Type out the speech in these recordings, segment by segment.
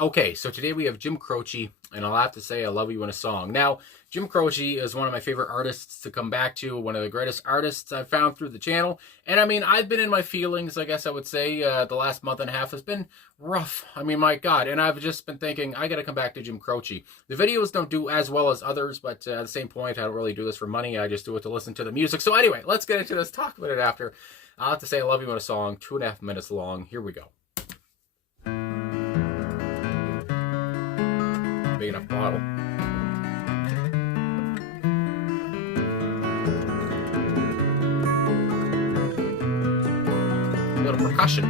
Okay, so today we have Jim Croce, and I'll have to say I love you in a song. Now, Jim Croce is one of my favorite artists to come back to, one of the greatest artists I've found through the channel. And I mean, I've been in my feelings, I guess I would say. The last month and a half has been rough. I mean, my God. And I've just been thinking, I got to come back to Jim Croce. The videos don't do as well as others, but at the same point, I don't really do this for money. I just do it to listen to the music. So anyway, let's get into this. Talk about it after. I'll have to say I love you in a song, 2.5 minutes long. Here we go. Big enough bottle. A little percussion.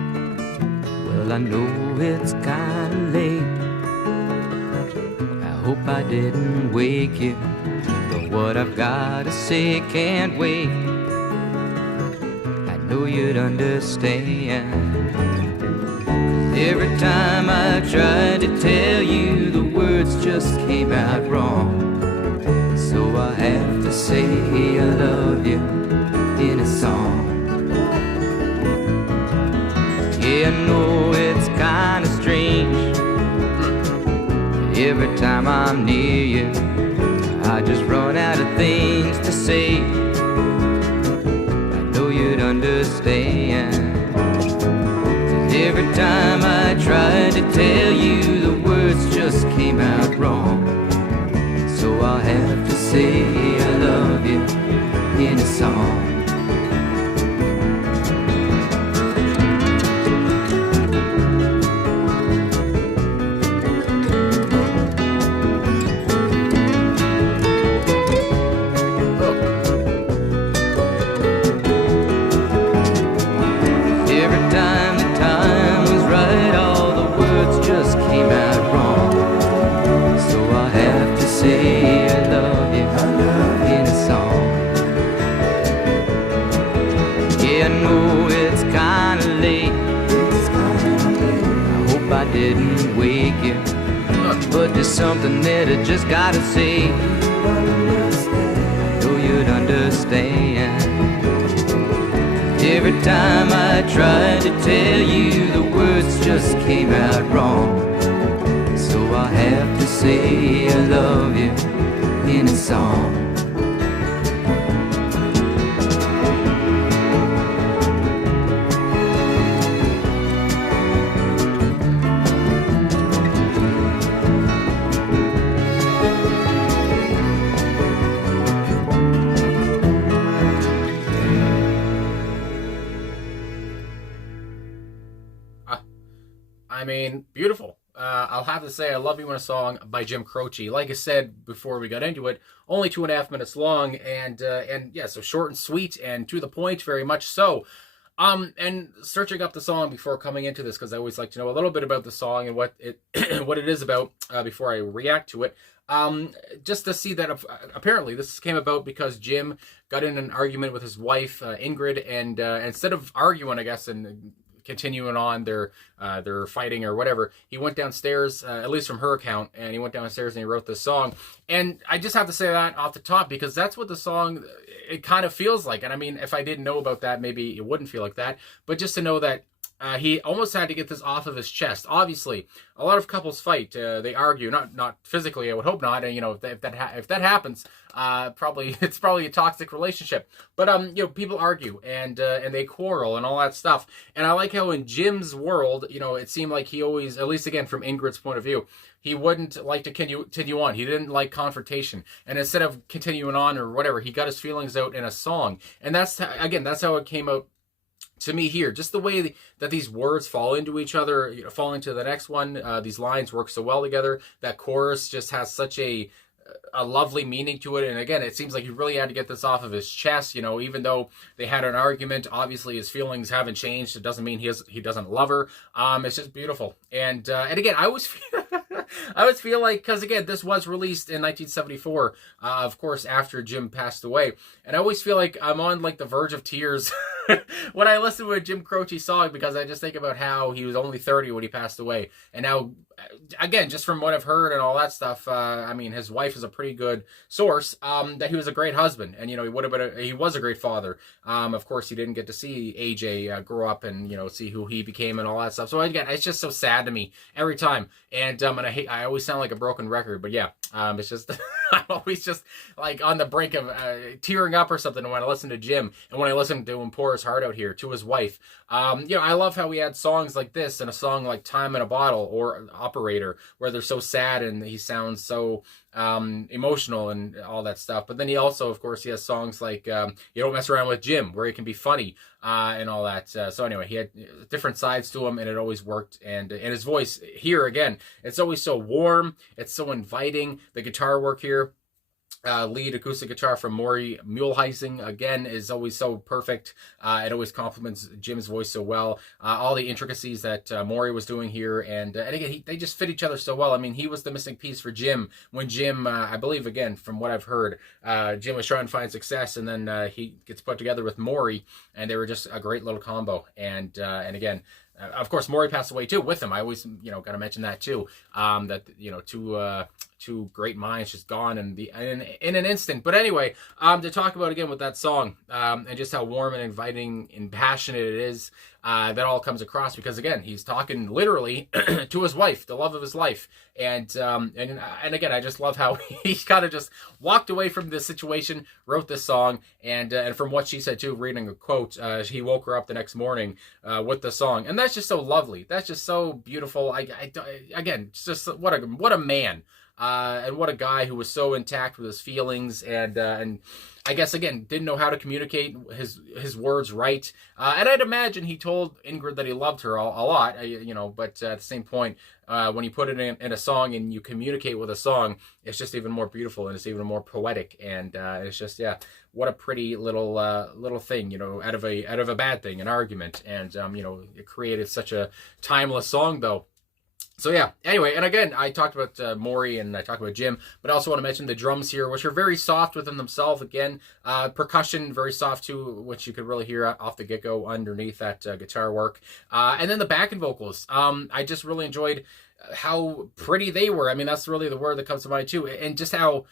Well, I know it's kinda late. I hope I didn't wake you, but what I've gotta say can't wait. I know you'd understand. Every time I tried to tell you, the words just came out wrong. So I have to say I love you in a song. Yeah, I know it's kinda strange. Every time I'm near you, I just run out of things to say. I know you'd understand. Every time I tried to tell you, the words just came out wrong. So I'll have to say I love you in a song. I didn't wake you, but there's something that I just gotta say. I know you'd understand. Every time I tried to tell you, the words just came out wrong. So I have to say I love you in a song. I mean, beautiful. I'll have to say I love you in a song by Jim Croce. Like I said before we got into it, only 2.5 minutes long, and yeah, so short and sweet and to the point, very much so. And searching up the song before coming into this, because I always like to know a little bit about the song and what it what it is about before I react to it. Just to see that apparently this came about because Jim got in an argument with his wife Ingrid, and instead of arguing, I guess, and continuing on their fighting or whatever, he went downstairs, at least from her account, and he went downstairs and he wrote this song. And I just have to say that off the top, because that's what the song, it kind of feels like. And I mean, if I didn't know about that, maybe it wouldn't feel like that. But just to know that he almost had to get this off of his chest. Obviously, a lot of couples fight. They argue, not physically. I would hope not. And you know, if that happens, it's probably a toxic relationship. But you know, people argue and they quarrel and all that stuff. And I like how in Jim's world, you know, it seemed like he always, at least again from Ingrid's point of view, he wouldn't like to continue on. He didn't like confrontation. And instead of continuing on or whatever, he got his feelings out in a song. And that's how it came out to me here. Just the way that these words fall into each other, you know, fall into the next one. These lines work so well together. That chorus just has such a lovely meaning to it. And again, it seems like he really had to get this off of his chest. You know, even though they had an argument, obviously his feelings haven't changed. It doesn't mean he doesn't love her. It's just beautiful. And again, I always feel like, because again, this was released in 1974, of course, after Jim passed away. And I always feel like I'm on like the verge of tears when I listen to a Jim Croce song, because I just think about how he was only 30 when he passed away, and now again, just from what I've heard and all that stuff, I mean, his wife is a pretty good source. That he was a great husband, and he would have been. He was a great father. Of course, he didn't get to see AJ grow up and see who he became and all that stuff. So again, it's just so sad to me every time. And I always sound like a broken record, but yeah, it's just I'm always just like on the brink of tearing up or something when I listen to Jim and when I listen to him pour his heart out here to his wife. I love how he had songs like this and a song like Time in a Bottle or Operator, where they're so sad and he sounds so emotional and all that stuff. But then he also, of course, he has songs like You Don't Mess Around with Jim, where he can be funny and all that. So anyway, he had different sides to him, and it always worked. And his voice here, again, it's always so warm. It's so inviting. The guitar work here, lead acoustic guitar from Maury Muehlheising, again, is always so perfect. It always complements Jim's voice so well. All the intricacies that Maury was doing here, and again, they just fit each other so well. I mean, he was the missing piece for Jim when Jim, I believe, again, from what I've heard, Jim was trying to find success, and then he gets put together with Maury, and they were just a great little combo. And again, of course, Maury passed away too with him. I always, got to mention that too. That two great minds just gone in an instant. But anyway, to talk about again with that song and just how warm and inviting and passionate it is, that all comes across because again, he's talking literally to his wife, the love of his life, and again, I just love how he kind of just walked away from the situation, wrote this song, and from what she said too, reading a quote, he woke her up the next morning with the song, and that's just so lovely. That's just so beautiful. Again, it's just what a man. And what a guy who was so intact with his feelings and I guess again didn't know how to communicate his words right. And I'd imagine he told Ingrid that he loved her a lot, but at the same point, when you put it in a song and you communicate with a song, it's just even more beautiful and it's even more poetic. And it's just what a pretty little thing, out of a bad thing, an argument, and it created such a timeless song though. So yeah, anyway, and again, I talked about Maury and I talked about Jim, but I also want to mention the drums here, which are very soft within themselves. Again, percussion, very soft too, which you could really hear off the get-go underneath that guitar work. And then the backing vocals. I just really enjoyed how pretty they were. I mean, that's really the word that comes to mind too. And just how,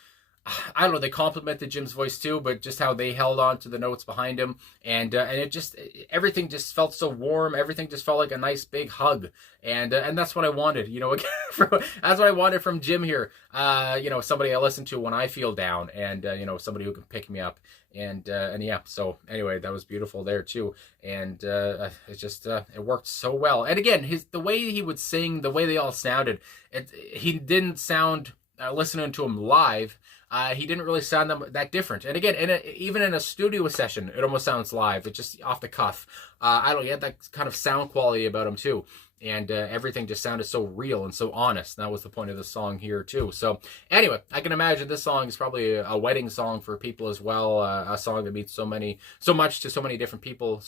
I don't know, they complimented Jim's voice too, but just how they held on to the notes behind him, and it just, everything just felt so warm. Everything just felt like a nice big hug, and that's what I wanted, that's what I wanted from Jim here. Somebody I listen to when I feel down, and somebody who can pick me up, and yeah. So anyway, that was beautiful there too, and it just it worked so well. And again, the way he would sing, the way they all sounded, he didn't sound listening to him live. He didn't really sound that different. And again, even in a studio session, it almost sounds live. It's just off the cuff. He had that kind of sound quality about him too. And everything just sounded so real and so honest. And that was the point of the song here too. So anyway, I can imagine this song is probably a wedding song for people as well. A song that means so much to so many different people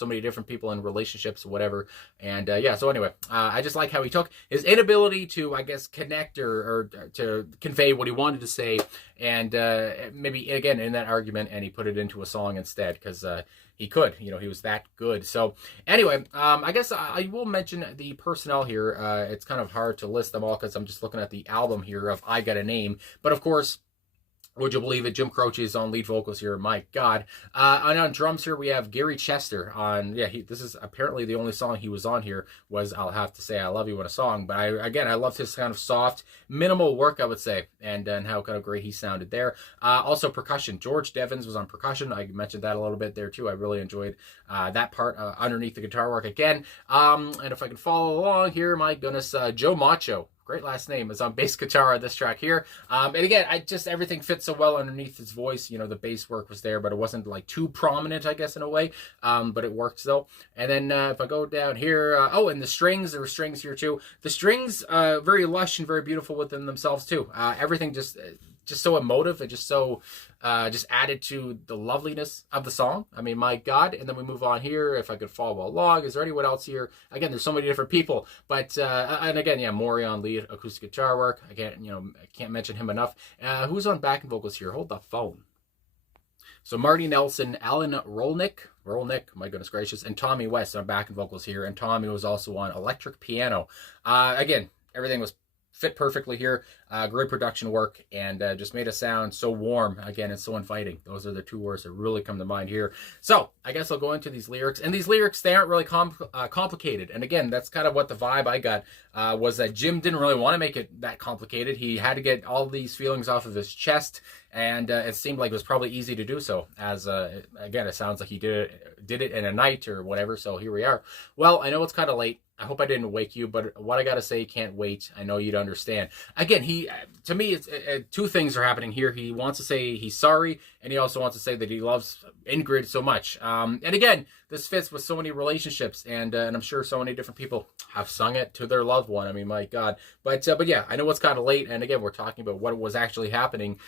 in relationships, whatever. And so anyway, I just like how he took his inability to, I guess, connect or to convey what he wanted to say, and maybe again in that argument, and he put it into a song instead, because he could, he was that good. So anyway, I guess I will mention the personnel here. It's kind of hard to list them all because I'm just looking at the album here of I Got a Name. But of course, would you believe it, Jim Croce is on lead vocals here. My God. And on drums here, we have Gary Chester on, this is apparently the only song he was on here was I'll Have to Say I Love You in a Song. But I loved his kind of soft, minimal work, I would say, and how kind of great he sounded there. Also percussion. George Devins was on percussion. I mentioned that a little bit there too. I really enjoyed that part underneath the guitar work again. And if I can follow along here, my goodness, Joe Macho. Great last name, is on bass guitar on this track here. And again, everything fits so well underneath his voice. The bass work was there, but it wasn't like too prominent, I guess, in a way. But it worked still. And then if I go down here, and the strings, there were strings here too. The strings, very lush and very beautiful within themselves too. Everything just so emotive and just so just added to the loveliness of the song. I mean, my God. And then we move on here. If I could follow along, is there anyone else here? Again, there's so many different people, but and again, Maury on lead acoustic guitar work. Again, I can't mention him enough. Who's on backing vocals here? Hold the phone. So Marty Nelson, Alan Rolnick, my goodness gracious, and Tommy West on backing vocals here. And Tommy was also on electric piano. Again, everything was fit perfectly here. Great production work, and just made it sound so warm again and so inviting. Those are the two words that really come to mind here. So I guess I'll go into these lyrics, and these lyrics, they aren't really complicated. And again, that's kind of what the vibe I got was that Jim didn't really want to make it that complicated. He had to get all these feelings off of his chest, and it seemed like it was probably easy to do so, as again, it sounds like he did it in a night or whatever. So here we are. Well, I know it's kind of late. I hope I didn't wake you, but what I gotta say, can't wait. I know you'd understand. Again, to me, it's two things are happening here. He wants to say he's sorry, and he also wants to say that he loves Ingrid so much. And again, this fits with so many relationships, and I'm sure so many different people have sung it to their loved one. I mean, my God. But yeah, I know it's kind of late, and again, we're talking about what was actually happening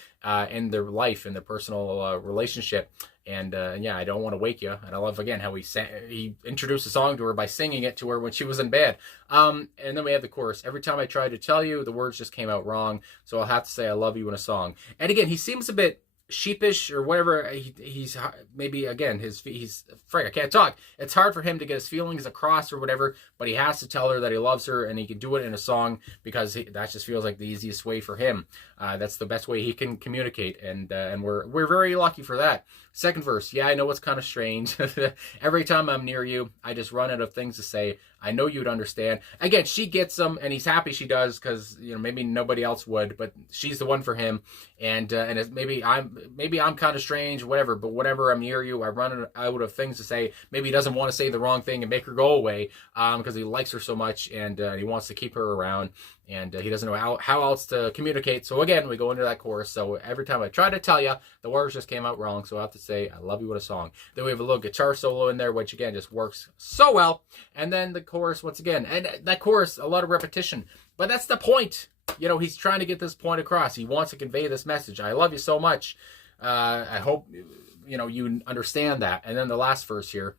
in their life, in their personal relationship. And yeah, I don't want to wake you. And I love, again, how he introduced the song to her by singing it to her when she was in bed. And then we have the chorus. Every time I tried to tell you, the words just came out wrong. So I'll have to say I love you in a song. And again, he seems a bit sheepish or whatever. He's maybe, again, he's frick, I can't talk. It's hard for him to get his feelings across or whatever, but he has to tell her that he loves her, and he can do it in a song because that just feels like the easiest way for him. That's the best way he can communicate, and we're very lucky for that. Second verse, yeah, I know it's kind of strange. Every time I'm near you, I just run out of things to say. I know you'd understand. Again, she gets them, and he's happy she does, because maybe nobody else would, but she's the one for him. And maybe I'm kind of strange, whatever. But whenever I'm near you, I run out of things to say. Maybe he doesn't want to say the wrong thing and make her go away, because he likes her so much, and he wants to keep her around. And he doesn't know how else to communicate. So again, we go into that chorus. So every time I try to tell you, the words just came out wrong. So I have to say, I love you with a song. Then we have a little guitar solo in there, which again just works so well. And then the chorus once again. And that chorus, a lot of repetition. But that's the point. He's trying to get this point across. He wants to convey this message. I love you so much. I hope, you understand that. And then the last verse here.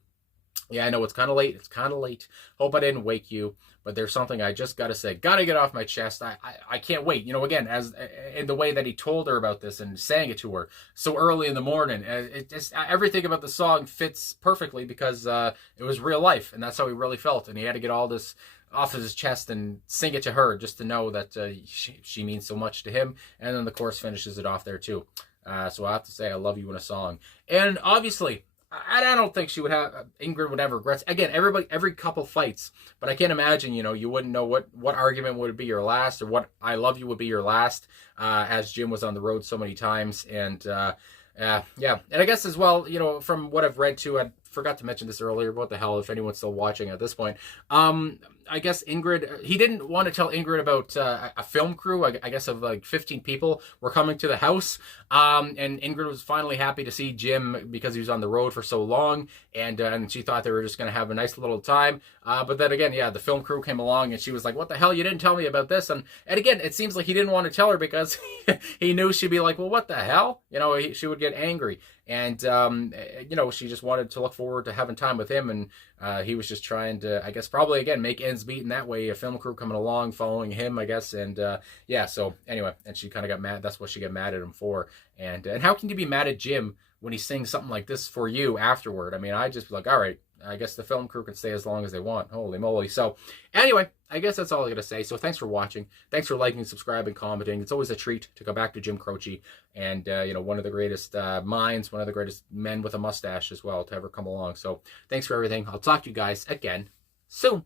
Yeah, I know it's kind of late. It's kind of late. Hope I didn't wake you. But there's something I just got to say. Got to get off my chest. I can't wait. Again, as in the way that he told her about this and sang it to her so early in the morning. Everything about the song fits perfectly because it was real life. And that's how he really felt. And he had to get all this off of his chest and sing it to her just to know that she means so much to him. And then the chorus finishes it off there too. So I have to say I love you in a song. And obviously, I don't think Ingrid would have regrets. Again, every couple fights, but I can't imagine, you wouldn't know what argument would be your last, or what I love you would be your last, as Jim was on the road so many times. And yeah. And I guess as well, from what I've read too, I forgot to mention this earlier, what the hell, if anyone's still watching at this point. I guess Ingrid, he didn't want to tell Ingrid about a film crew, I guess of like 15 people were coming to the house. And Ingrid was finally happy to see Jim because he was on the road for so long. And she thought they were just going to have a nice little time. But then again, yeah, the film crew came along and she was like, what the hell? You didn't tell me about this. And again, it seems like he didn't want to tell her because he knew she'd be like, well, what the hell? She would get angry. And, she just wanted to look forward to having time with him. And he was just trying to, I guess, probably, again, make ends meet in that way. A film crew coming along, following him, I guess. And, yeah, so anyway, and she kind of got mad. That's what she got mad at him for. And how can you be mad at Jim when he sings something like this for you afterward? I mean, I'd just be like, all right, I guess the film crew can stay as long as they want. Holy moly. So anyway, I guess that's all I got to say. So thanks for watching. Thanks for liking, subscribing, commenting. It's always a treat to come back to Jim Croce. And, one of the greatest minds, one of the greatest men with a mustache as well to ever come along. So thanks for everything. I'll talk to you guys again soon.